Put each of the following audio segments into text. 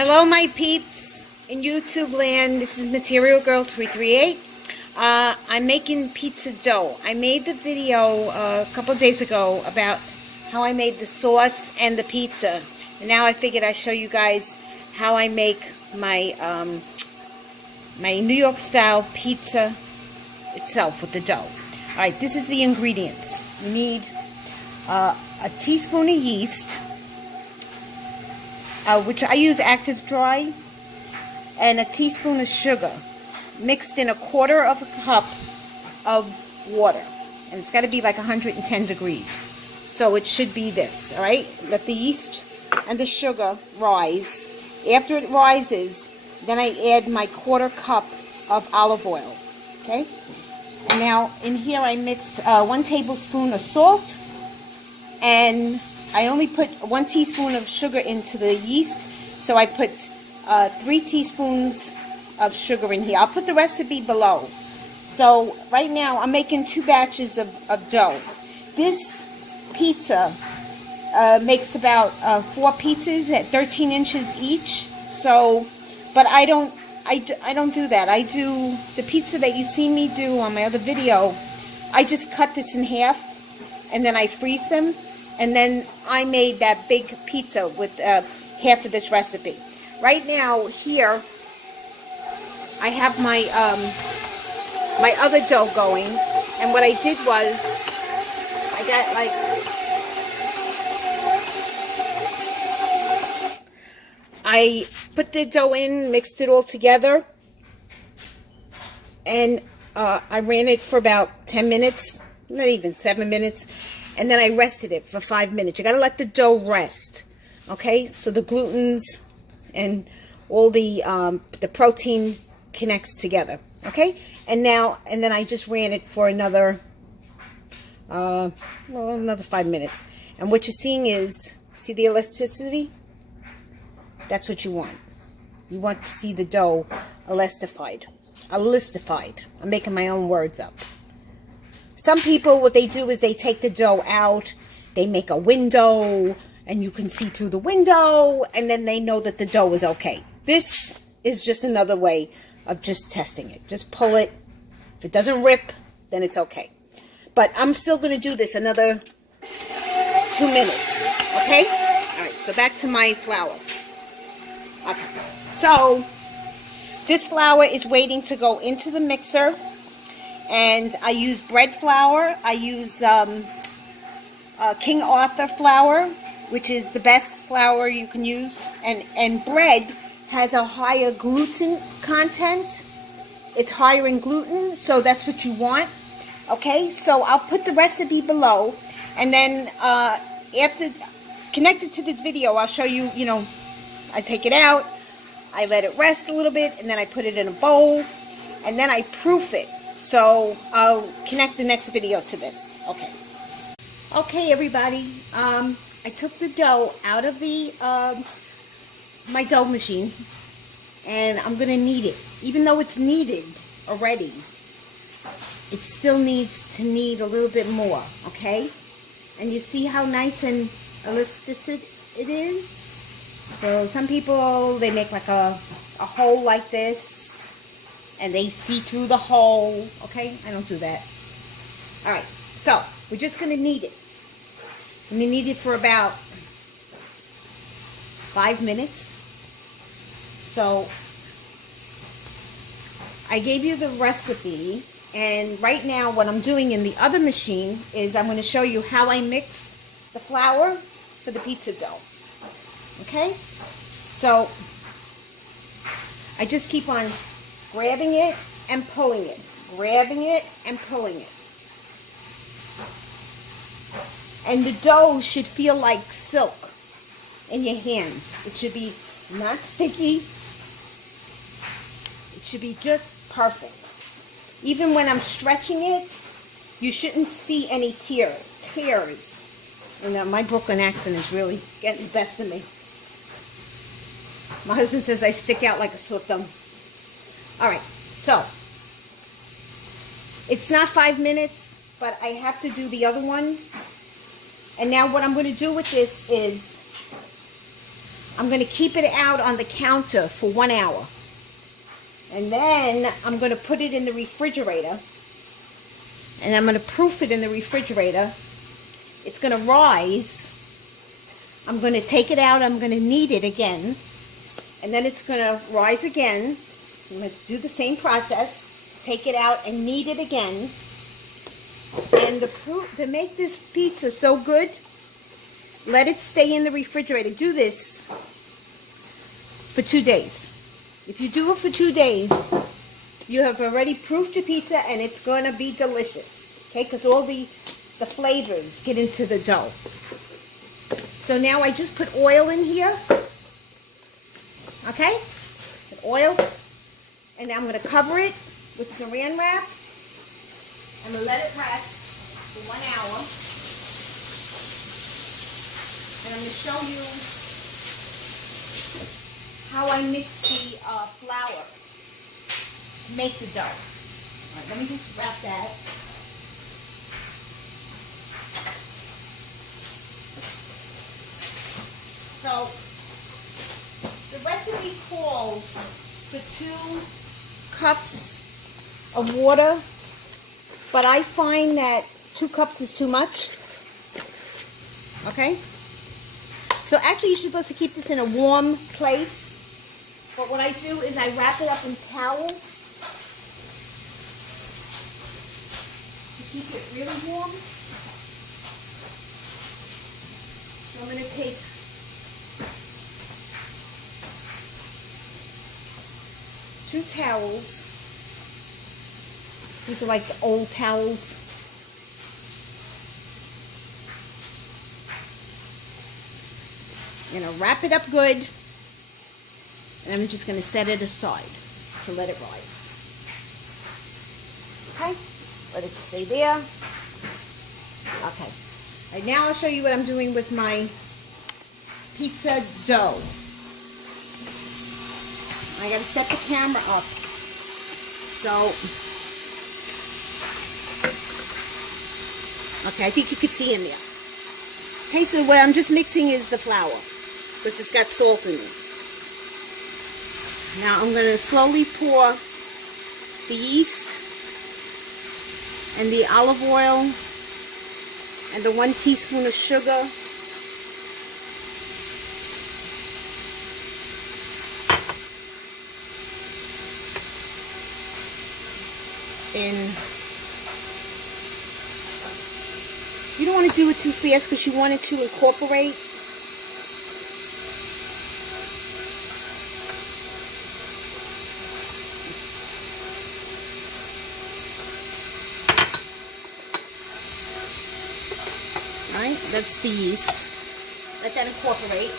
Hello my peeps in YouTube land. This is Material Girl 338. I'm making pizza dough. I made the video a couple days ago about how I made the sauce and the pizza. And now I figured I'd show you guys how I make my my New York style pizza itself with the dough. Alright, this is the ingredients. You need a teaspoon of yeast, which I use active dry, and a teaspoon of sugar mixed in a quarter of a cup of water. And it's got to be like 110 degrees. So it should be this, alright? Let the yeast and the sugar rise. After it rises, then I add my quarter cup of olive oil, okay? And now in here I mixed 1 tablespoon of salt, and I only put 1 teaspoon of sugar into the yeast, so I put 3 teaspoons of sugar in here. I'll put the recipe below. So right now I'm making 2 batches of dough. This pizza makes about 4 pizzas at 13 inches each. So, but I don't do that. I do the pizza that you see me do on my other video. I just cut this in half and then I freeze them, and then I made that big pizza with half of this recipe. Right now here I have my my other dough going, and what I did was I got I put the dough in, mixed it all together, and I ran it for about 10 minutes, not even 7 minutes, and then I rested it for 5 minutes. You got to let the dough rest, okay? So the glutens and all the protein connects together, okay? And then I just ran it for another 5 minutes. And what you're seeing is, see the elasticity? That's what you want. You want to see the dough elastified. I'm making my own words up. Some people, what they do is they take the dough out, they make a window, and you can see through the window, and then they know that the dough is okay. This is just another way of just testing it. Just pull it. If it doesn't rip, then it's okay. But I'm still going to do this another 2 minutes, okay? All right, so back to my flour. Okay, so this flour is waiting to go into the mixer, and I use bread flour. I use King Arthur flour, which is the best flour you can use, and bread has a higher gluten content. It's higher in gluten, so that's what you want. Okay, so I'll put the recipe below, and then after connected to this video, I'll show you, I take it out, I let it rest a little bit, and then I put it in a bowl, and then I proof it. So I'll connect the next video to this. Okay. Okay, everybody. I took the dough out of the my dough machine, and I'm gonna knead it. Even though it's kneaded already, it still needs to knead a little bit more. Okay. And you see how nice and elastic it is. So some people, they make like a hole like this, and they see through the hole. Okay, I don't do that. All right, so we're just gonna knead it. I'm gonna knead it for about 5 minutes. So I gave you the recipe, and right now what I'm doing in the other machine is I'm going to show you how I mix the flour for the pizza dough. Okay? So I just keep on grabbing it and pulling it, grabbing it and pulling it. And the dough should feel like silk in your hands. It should be not sticky. It should be just perfect. Even when I'm stretching it, you shouldn't see any tears. And my Brooklyn accent is really getting the best of me. My husband says I stick out like a sore thumb. All right, so it's not 5 minutes, but I have to do the other one. And now what I'm going to do with this is I'm going to keep it out on the counter for 1 hour. And then I'm going to put it in the refrigerator. And I'm going to proof it in the refrigerator. It's going to rise. I'm going to take it out. I'm going to knead it again. And then it's going to rise again. I'm going to do the same process. Take it out and knead it again. And to make this pizza so good, let it stay in the refrigerator. Do this for 2 days. If you do it for 2 days, you have already proofed your pizza and it's going to be delicious. Okay, because all the flavors get into the dough. So now I just put oil in here. Okay, put oil. And now I'm going to cover it with saran wrap. I'm going to let it rest for 1 hour. And I'm going to show you how I mix the flour to make the dough. All right, let me just wrap that. So, the recipe calls for 2 cups of water, but I find that 2 cups is too much. Okay? So actually you're supposed to keep this in a warm place. But what I do is I wrap it up in towels to keep it really warm. So I'm going to take 2 towels. These are like the old towels. I'm going to wrap it up good. And I'm just going to set it aside to let it rise. Okay? Let it stay there. Okay. All right, now I'll show you what I'm doing with my pizza dough. I got to set the camera up. So, okay, I think you could see in there. Okay, so what I'm just mixing is the flour because it's got salt in it. Now I'm going to slowly pour the yeast and the olive oil and the 1 teaspoon of sugar in. You don't want to do it too fast because you want it to incorporate. Right? That's the yeast. Let that incorporate.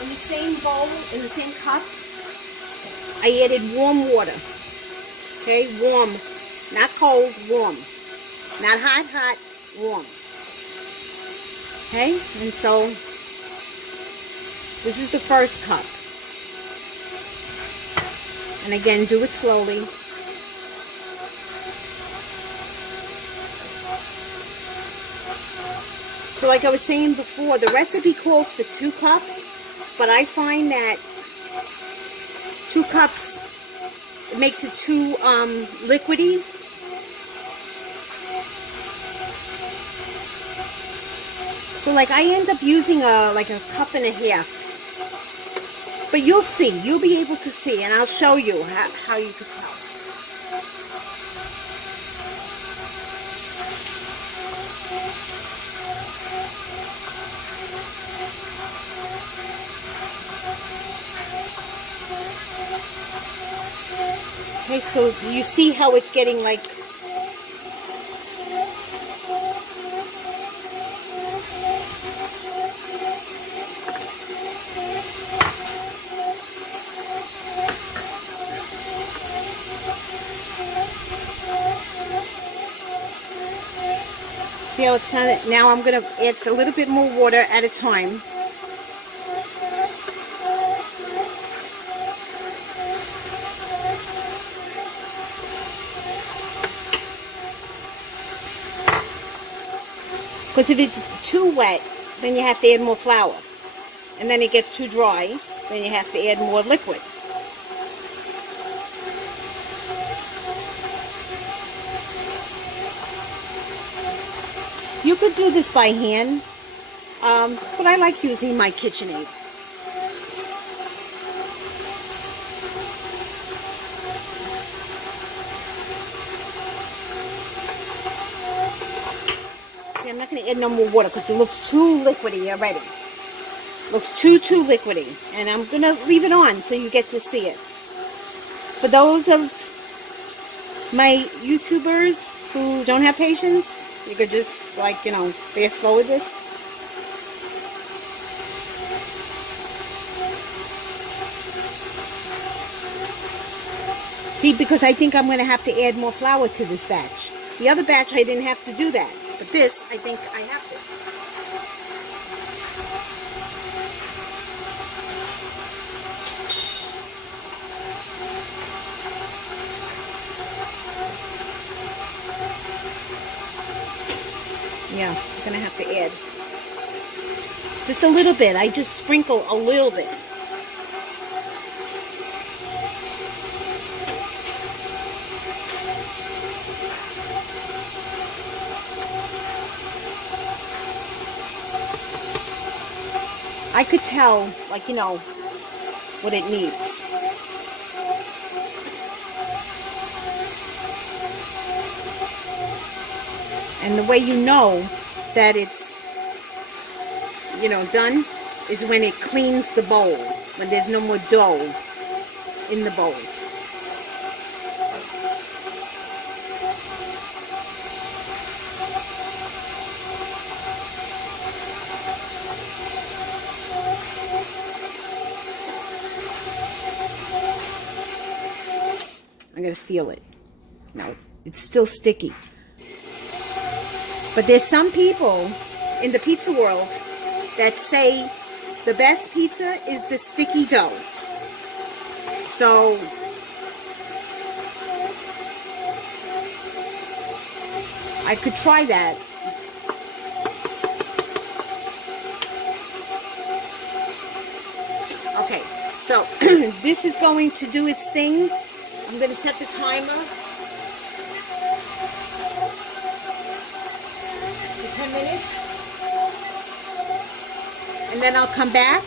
In the same bowl, in the same cup, I added warm water. Okay, warm. Not cold, warm. Not hot, hot, warm. Okay, and so this is the first cup. And again, do it slowly. So like I was saying before, the recipe calls for 2 cups, but I find that 2 cups, it makes it too liquidy. So like I end up using like a cup and a half. But you'll see. You'll be able to see. And I'll show you how you could tell. Okay, so you see how it's getting like... See how it's kind of, now I'm going to add a little bit more water at a time. Because if it's too wet, then you have to add more flour. And then it gets too dry, then you have to add more liquid. You could do this by hand, but I like using my KitchenAid. See, I'm not going to add no more water because it looks too liquidy already. Looks too liquidy. And I'm going to leave it on so you get to see it. For those of my YouTubers who don't have patience, you could just, like, you know, fast forward this. See, because I think I'm going to have to add more flour to this batch. The other batch, I didn't have to do that. But this, I think I have to. Yeah, I'm going to have to add just a little bit. I just sprinkle a little bit. I could tell, like, you know, what it needs. And the way you know that it's, you know, done is when it cleans the bowl, when there's no more dough in the bowl. I'm going to feel it. No, it's still sticky. But there's some people in the pizza world that say the best pizza is the sticky dough. So I could try that. Okay, so this is going to do its thing. I'm going to set the timer. 10 minutes, and then I'll come back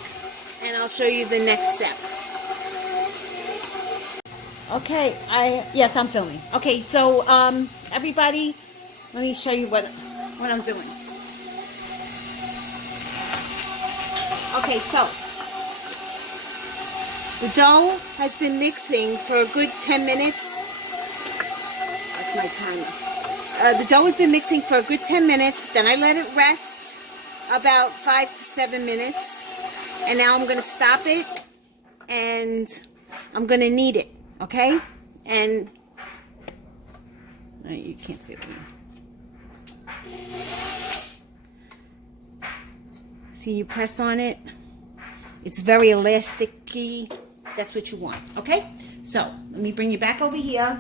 and I'll show you the next step. Okay, yes, I'm filming. Okay, so everybody, let me show you what I'm doing. Okay, so the dough has been mixing for a good 10 minutes. That's my timer. The dough has been mixing for a good 10 minutes. Then I let it rest about 5 to 7 minutes. And now I'm going to stop it. And I'm going to knead it. Okay? And you can't see it. See, you press on it. It's very elasticy. That's what you want. Okay? So, let me bring you back over here.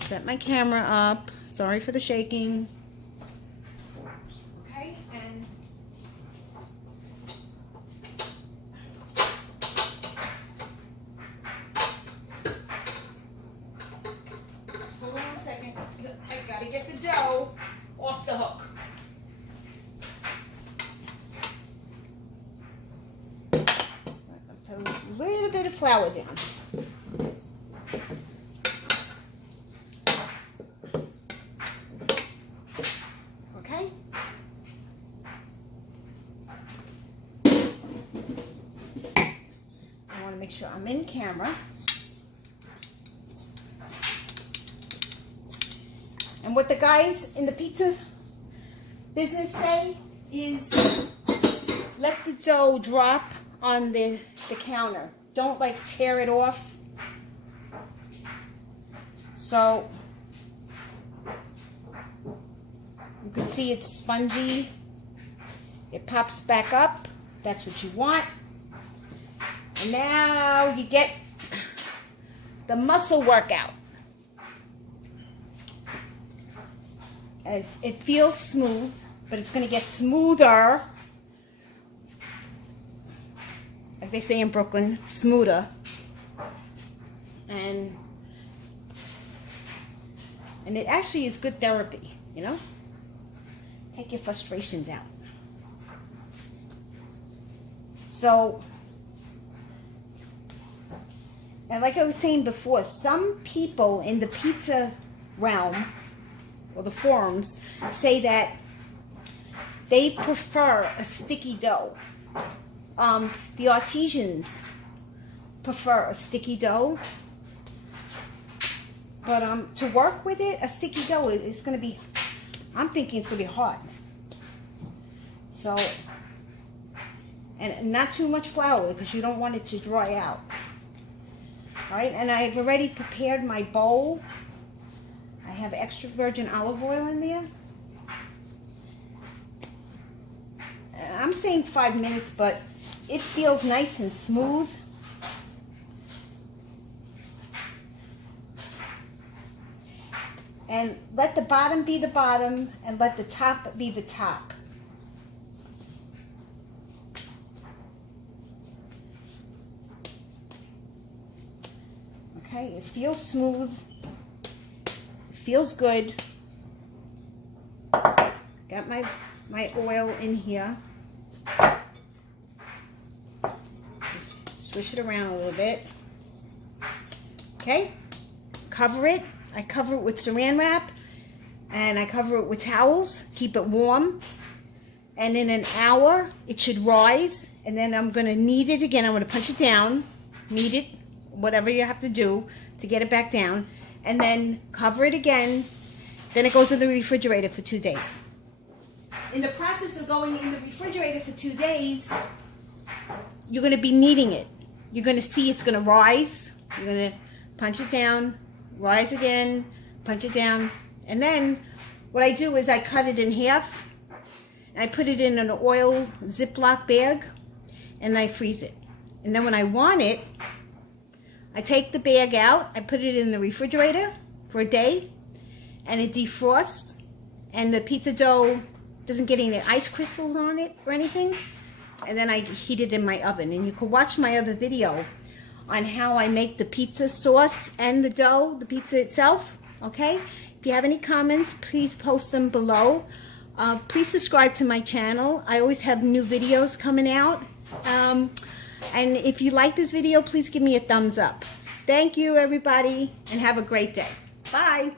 Set my camera up. Sorry for the shaking. Okay, and just hold on 1 second. I gotta get the dough off the hook. Put a little bit of flour down. Make sure I'm in camera. And what the guys in the pizza business say is let the dough drop on the counter. Don't, like, tear it off. So you can see it's spongy. It pops back up. That's what you want. And now you get the muscle workout. It feels smooth, but it's going to get smoother. Like they say in Brooklyn, smoother. And it actually is good therapy, you know? Take your frustrations out. So, and like I was saying before, some people in the pizza realm, or the forums, say that they prefer a sticky dough. The artisans prefer a sticky dough. But to work with it, a sticky dough is going to be, I'm thinking it's going to be hard. So, and not too much flour because you don't want it to dry out. Alright, and I've already prepared my bowl. I have extra virgin olive oil in there. I'm saying 5 minutes, but it feels nice and smooth. And let the bottom be the bottom and let the top be the top. Okay, it feels smooth. It feels good. Got my oil in here. Just swish it around a little bit. Okay, cover it. I cover it with saran wrap and I cover it with towels. Keep it warm. And in an hour, it should rise. And then I'm going to knead it again. I'm going to punch it down, knead it, whatever you have to do to get it back down. And then cover it again. Then it goes in the refrigerator for 2 days. In the process of going in the refrigerator for 2 days, you're going to be kneading it. You're going to see it's going to rise. You're going to punch it down, rise again, punch it down. And then what I do is I cut it in half. And I put it in an oil Ziploc bag. And I freeze it. And then when I want it, I take the bag out. I put it in the refrigerator for a day. And it defrosts. And the pizza dough doesn't get any ice crystals on it or anything. And then I heat it in my oven. And you can watch my other video on how I make the pizza sauce and the dough, the pizza itself, okay? If you have any comments, please post them below. Please subscribe to my channel. I always have new videos coming out. And if you like this video, please give me a thumbs up. Thank you, everybody, and have a great day. Bye.